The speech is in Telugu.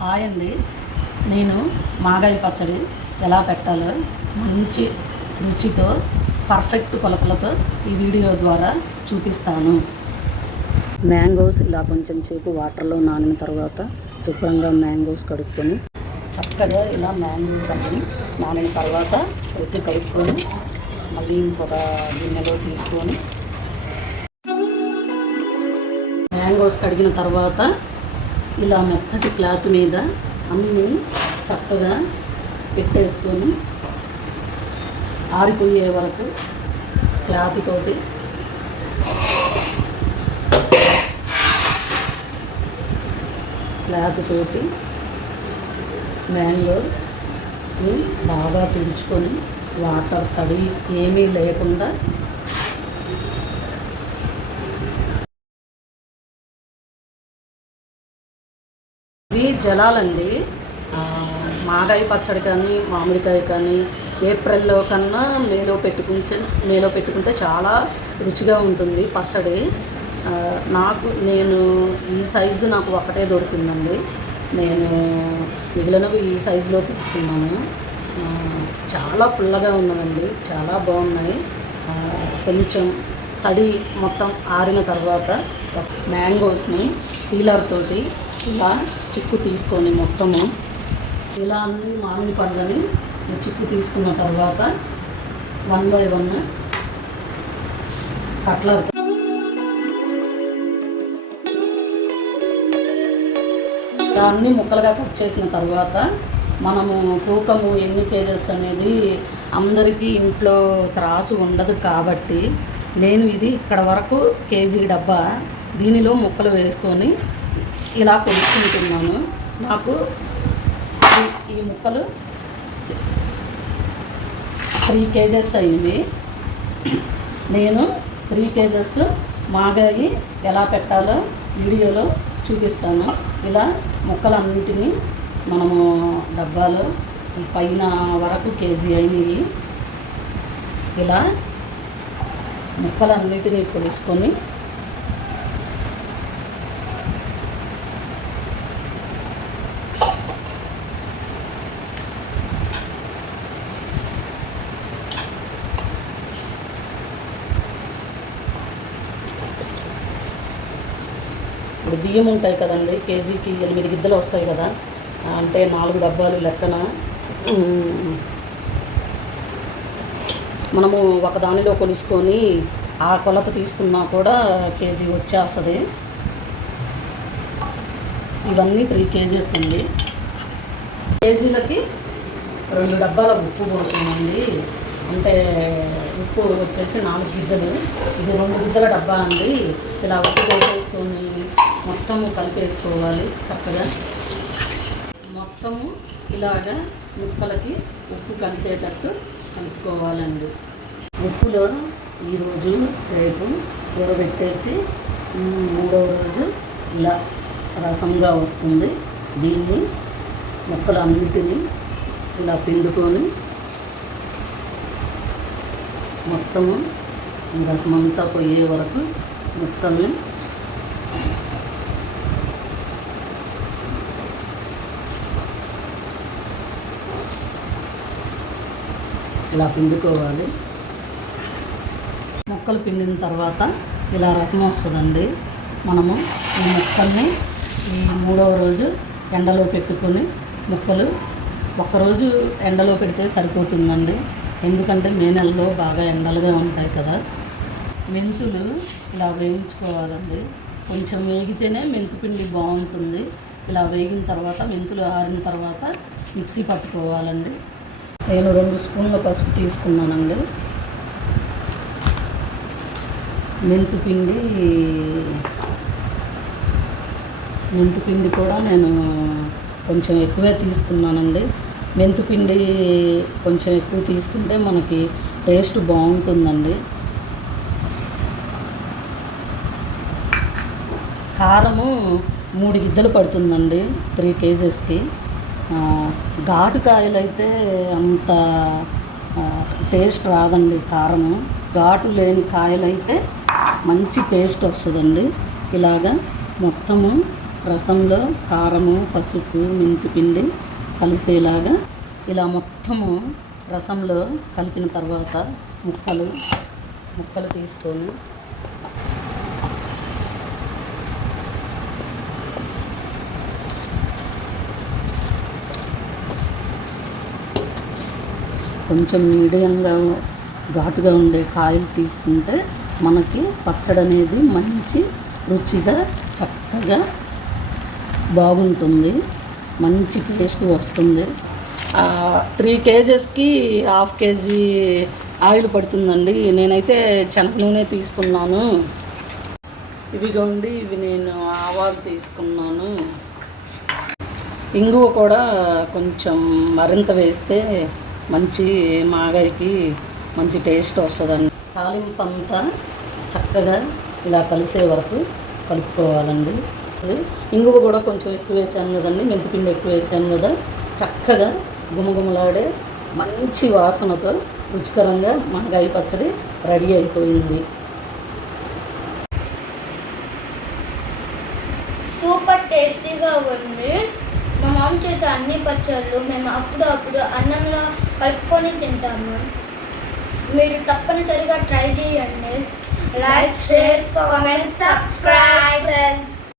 హాయ్ అండి. నేను మాగాయ పచ్చడి ఎలా పెట్టాలో మంచి రుచితో పర్ఫెక్ట్ కొలతలతో ఈ వీడియో ద్వారా చూపిస్తాను. మ్యాంగోస్ ఇలా కొంచెం సేపు వాటర్లో నానిన తర్వాత శుభ్రంగా మ్యాంగోస్ కడుక్కొని చక్కగా ఇలా మ్యాంగోస్ అన్ని నానిన తర్వాత ఎత్తి కడుక్కొని మళ్ళీ ఇంకొక గిన్నెలో తీసుకొని మ్యాంగోస్ కడిగిన తర్వాత ఇలా మెత్తటి క్లాత్ మీద అన్నీ చక్కగా పెట్టేసుకొని ఆరిపోయే వరకు క్లాత్ తోటి మ్యాంగోని బాగా తుడుచుకొని వాటర్ తడి ఏమీ లేకుండా ఇవి జలాలండి. మాగాయ పచ్చడి కానీ మామిడికాయ కానీ ఏప్రిల్లో కన్నా మేలో పెట్టుకుంటే చాలా రుచిగా ఉంటుంది పచ్చడి. నేను ఈ సైజు నాకు ఒకటే దొరికిందండి. నేను మిగిలినవి ఈ సైజులో తీసుకున్నాను. చాలా పుల్లగా ఉన్నదండి, చాలా బాగున్నాయి. కొంచెం తడి మొత్తం ఆరిన తర్వాత మ్యాంగోస్ని పీలర్ తోటి ఇలా చిక్కు తీసుకొని మొత్తము ఇలా అన్ని మామిడి పండ్లని చిక్కు తీసుకున్న తర్వాత 1 by 1 కట్లర్ దాన్ని ముక్కలుగా కట్ చేసిన తర్వాత మనము తూకము ఎన్ని కేజెస్ అనేది అందరికీ ఇంట్లో త్రాసు ఉండదు కాబట్టి నేను ఇది ఇక్కడ వరకు కేజీ డబ్బా దీనిలో ముక్కలు వేసుకొని ఇలా కొలుసుకుంటున్నాను. నాకు ఈ ముక్కలు 3 కేజెస్ అయింది. నేను 3 కేజెస్ మాగాయి ఎలా పెట్టాలో వీడియోలో చూపిస్తాను. ఇలా ముక్కలన్నింటినీ మనము డబ్బాలో పైన వరకు కేజీ అయినవి ఇలా ముక్కలన్నిటినీ కొలుసుకొని ఇప్పుడు బియ్యం ఉంటాయి కదండి, కేజీకి 8 గిద్దలు వస్తాయి కదా, అంటే 4 డబ్బాలు లెక్కన మనము ఒక దానిలో కొలుసుకొని ఆ కొలత తీసుకున్నా కూడా కేజీ వచ్చేస్తుంది. ఇవన్నీ 3 కేజెస్ అండి. కేజీలకి 2 డబ్బాల ఉప్పు పోతుందండి. అంటే ఉప్పు వచ్చేసి 4 గిద్దలు, ఇది 2 గిద్దల డబ్బా అండి. ఇలా ఉప్పు పోసేసుకొని మొత్తము కలిపేసుకోవాలి. చక్కగా మొత్తము ఇలాగా ముక్కలకి ఉప్పు కలిసేటట్టు కలుపుకోవాలండి. ఉప్పులో ఈరోజు రేపు ఊరబెట్టేసి 3వ రోజు ఇలా రసంగా వస్తుంది. దీన్ని ముక్కలన్నిటినీ ఇలా పిండుకొని మొత్తము ఈ రసమంతా పోయే వరకు ముక్కల్ని ఇలా పిండుకోవాలి. ముక్కలు పిండిన తర్వాత ఇలా రసం వస్తుందండి. మనము ఈ ముక్కల్ని ఈ 3వ రోజు ఎండలో పెట్టుకొని ముక్కలు ఒక్కరోజు ఎండలో పెడితే సరిపోతుందండి. ఎందుకంటే మే నెలలో బాగా ఎండలుగా ఉంటాయి కదా. మెంతులు ఇలా వేయించుకోవాలండి. కొంచెం వేగితేనే మెంతిపిండి బాగుంటుంది. ఇలా వేగిన తర్వాత మెంతులు ఆరిన తర్వాత మిక్సీ పట్టుకోవాలండి. నేను 2 స్పూన్ల పసుపు తీసుకున్నానండి. మెంతిపిండి కూడా నేను కొంచెం ఎక్కువే తీసుకున్నానండి. మెంతిపిండి కొంచెం ఎక్కువ తీసుకుంటే మనకి టేస్ట్ బాగుంటుందండి. కారము 3 గిద్దలు పడుతుందండి 3 కేజెస్కి. ఘాటు కాయలు అయితే అంత టేస్ట్ రాదండి. కారము ఘాటు లేని కాయలైతే మంచి టేస్ట్ వస్తుందండి. ఇలాగా మొత్తము రసంలో కారము, పసుపు, మెంతిపిండి కలిసేలాగా ఇలా మొత్తము రసంలో కలిపిన తర్వాత ముక్కలు తీసుకొని కొంచెం మీడియంగా ఘాటుగా ఉండే కాయలు తీసుకుంటే మనకి పచ్చడి అనేది మంచి రుచిగా చక్కగా బాగుంటుంది, మంచి టేస్ట్ వస్తుంది. 3 కేజెస్కి 1/2 కేజీ ఆయిల్ పడుతుందండి. నేనైతే శనగ నూనె తీసుకున్నాను. ఇవిగోండి, ఇవి నేను ఆవాలు తీసుకున్నాను. ఇంగువ కూడా కొంచెం మరింత వేస్తే మంచి మాగాయికి మంచి టేస్ట్ వస్తుందండి. తాలింపు అంతా చక్కగా ఇలా కలిసే వరకు కలుపుకోవాలండి. ఇంగువ కూడా కొంచెం ఎక్కువ వేసాను కదండి, మెంతిపిండి ఎక్కువ వేసాను కదా, చక్కగా గుమగుమలాడే మంచి వాసనతో రుచికరంగా మాగాయి పచ్చడి రెడీ అయిపోయింది. సూపర్ టేస్టీగా ఉంది. మా మామ చేసే అన్ని పచ్చళ్ళు మేము అప్పుడు అన్నంలో కలుపుకొని తింటాము. మీరు తప్పనిసరిగా ట్రై చేయండి. Like, share, comment, subscribe friends.